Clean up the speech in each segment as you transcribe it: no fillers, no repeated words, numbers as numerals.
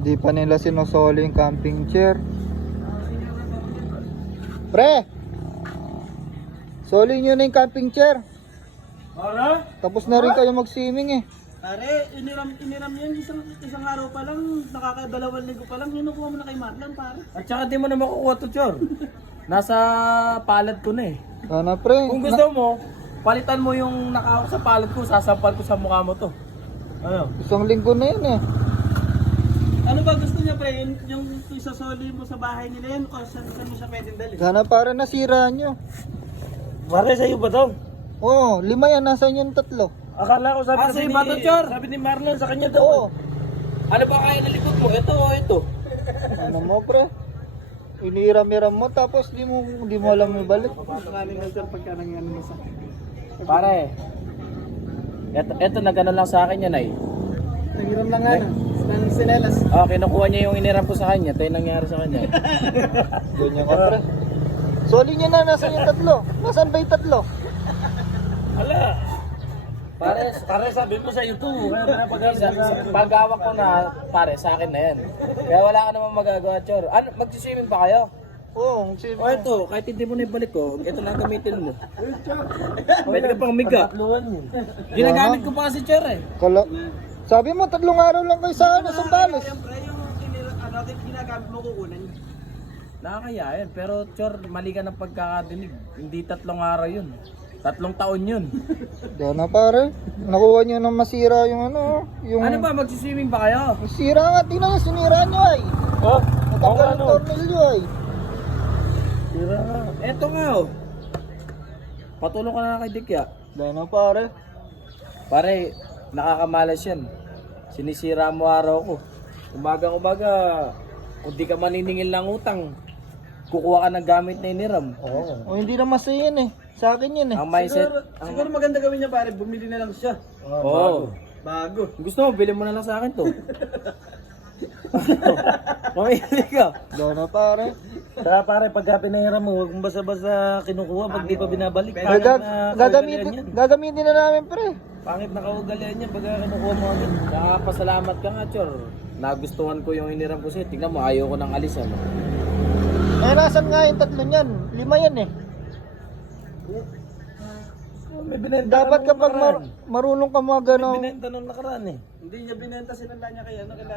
Hindi pa nila sinusolo yung camping chair. Pre! Solo nyo na yung camping chair. Para? Tapos na rin kayo mag-swimming eh. Pare, iniram yan isang araw pa lang, nakakadalawang linggo pa lang, kinukuha mo na kay Marlon, pare. At saka di mo na makukuha to, Chor. Nasa palad ko na eh. Sana pre. Kung gusto mo, palitan mo yung nakahawak sa palad ko, sasampal ko sa mukha mo to. Ano? Isang linggo na yun eh. Ano ba gusto niya, pre? Yung isasoli mo sa bahay nila yan, o saan mo siya pwedeng dali? Sana para nasira nyo. Pare, sa'yo ba to? Oo, 5 yan. Nasaan yung 3? Akala ko sabi sa'yo ba to, Chor? Sabi ni Marlon, sa kanya daw. Oo. Ano ba kaya na likod mo? Ito o ito? Ano mo pre? Iniram-iram mo tapos di mo alam yung balik. Papasakaling ng Chor pagka nangyano mo sa akin. Pare, ito na gano'n lang sa akin yan ay. Nangiram lang nga ng sinelas. Oh, kinukuha niya yung iniram ko sa kanya. Ito yung nangyari sa kanya. Ganyan ka pre. Soli nyo na, nasaan yung 3? Nasaan ba yung 3? Hala! Pare sabi mo sa YouTube, pag-awak ko na, pare, sa akin na yan. Kaya wala ka naman magagawa, Chor. Ano, mag-swimming pa kayo? Oo, O ito, kahit hindi mo na ibalik ko, ito lang gamitin mo. Pwede ka pang miga. Ginagamit ko pa kasi, Chor eh. Sabi mo 3 araw lang kayo sa Sambales. Siyempre, yung ginagamit mo kukunan. Nakakaya yan, pero Chor, mali ka ng pagkakadinig. Hindi 3 araw yun. 3 taon yun. Doon na pare. Nakuha nyo nang masira yung yung... Ano ba, magsiswimming ba kayo? Masira nga, tingnan nyo, sinira nyo ay. Oh, Natanggal yung tornilyo ay. Sira nga. Eto nga oh. Patulong ka na kay Dikya. Doon na pare. Pare, nakakamalas yan. Sinisira mo araw ko. Umaga, kung di ka maniningil ng utang, kukuha ka ng gamit na iniram. O hindi na masaya yan eh. Sa akin yan eh. Ang mindset. Siguro maganda gawin niya pare, bumili na lang siya. Oo. Bago. Gusto mo, bilhin mo na lang sa akin to. Mamili ka. Doon na pare. Saka pare, pagka pinahiram mo, huwag mong basta-basta kinukuha pag di pa binabalik. Gagamitin na namin pre. Pangit na kaugalian niya pagka kinukuha mo agad. Kaya pasalamat ka nga, Chor. Nagustuhan ko yung iniram ko sa'yo. Tingnan mo, ayaw ko ng alisan. Eh nasan nga yung 3 niyan? 5 yan eh. May binenta Dapat ka kapag marunong ka mga gano'n. May binenta nung nakaraan eh. Hindi niya binenta, sinanda niya kaya kila...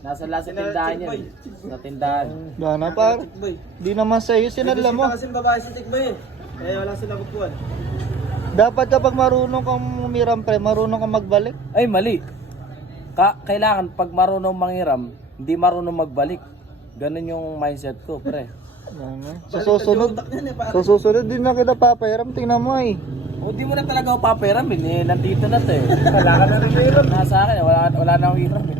Nasa lasa tindahan niya eh. Sa tindahan. Doon na pare. Di naman sa'yo sinadla mo. Kasi babae si Tikboy eh. Kaya wala sila kupuan. Dapat kapag marunong kang umiram pre, marunong kang magbalik. Ay mali. Kailangan pag marunong manghiram, hindi marunong magbalik. Ganun yung mindset ko, pre. Sa susunod din na kita papahiram, tingnan mo ay. O di mo na talaga ako papahiram eh. Nandito na to eh. Wala ka na rin hiram. Nasa akin eh. Wala na akong hiram eh.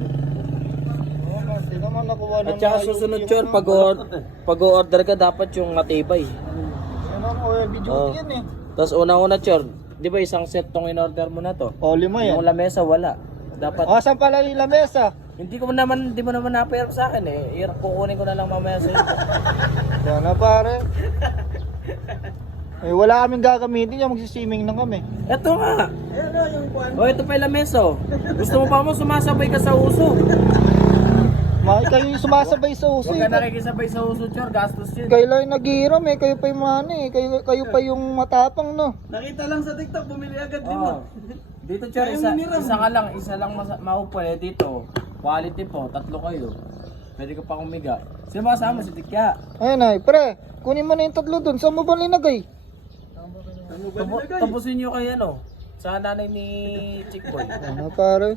Hindi naman nakuha ng At saka susunod yun, pag-order ka dapat yung matibay. Ano ang OLB duty yan eh. Tapos unang-una, Chor, di ba isang set tong in-order mo na to? O 5 yan. Yung lamesa, wala. Dapat, O saan pala yung lamesa? hindi mo naman napahiram sa akin eh. Kukunin ko na lang mamaya sa iyo. Yan na pare. Eh wala kaming gagamitin yan, magsiswimming na kami. Ito nga. O ito pa yung lamesa oh. Gusto mo pa mo sumasabay ka sa uso? Kayo yung sumasabay sa uso. Huwag ka nakikisabay sa uso, Chor. Gastos yun. Kayo lang yung naghihiram eh, kayo pa yung kayo pa yung matapang no. Nakita lang sa TikTok, bumili agad din mo. Dito, Chor, isa lang maupuan eh dito. Quality po, 3 kayo. Pwede ka pa kumiga. Sino ba kasama? Si Tikya. Ayun ay, pre, kunin mo na yung 3 dun. Saan mo ba linagay? Tapusin nyo kayo ano? Sa nanay ni Chickboy. Ano pare?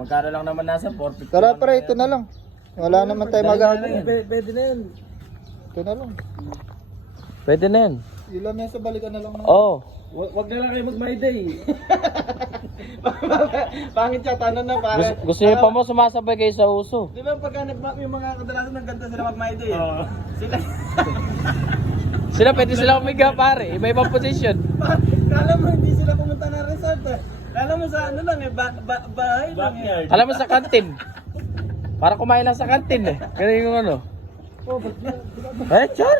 Magkano lang naman nasa 450. Tara pre, ito na lang. Wala naman tayo magagawa. Pwede na yan. Ito na lang. Pwede na yan. Yung lamesa balikan na lang. Oo. Wag na lang kayo mag-my day. Pangit siya, tanong na pare. Gusto niyo pa mo sumasabay kayo sa uso. Di ba pagka yung mga kadalasan ng ganda sila mag-my day eh? Sila pwede sila umiga pare. Iba-ibang position. Kala mo hindi sila pumunta ng resort eh. Kala mo sa ano lang eh, bahay lang eh. Alam mo sa kantin. Para kumain lang sa kantin eh. Ganun yung ano. Eh, Chor.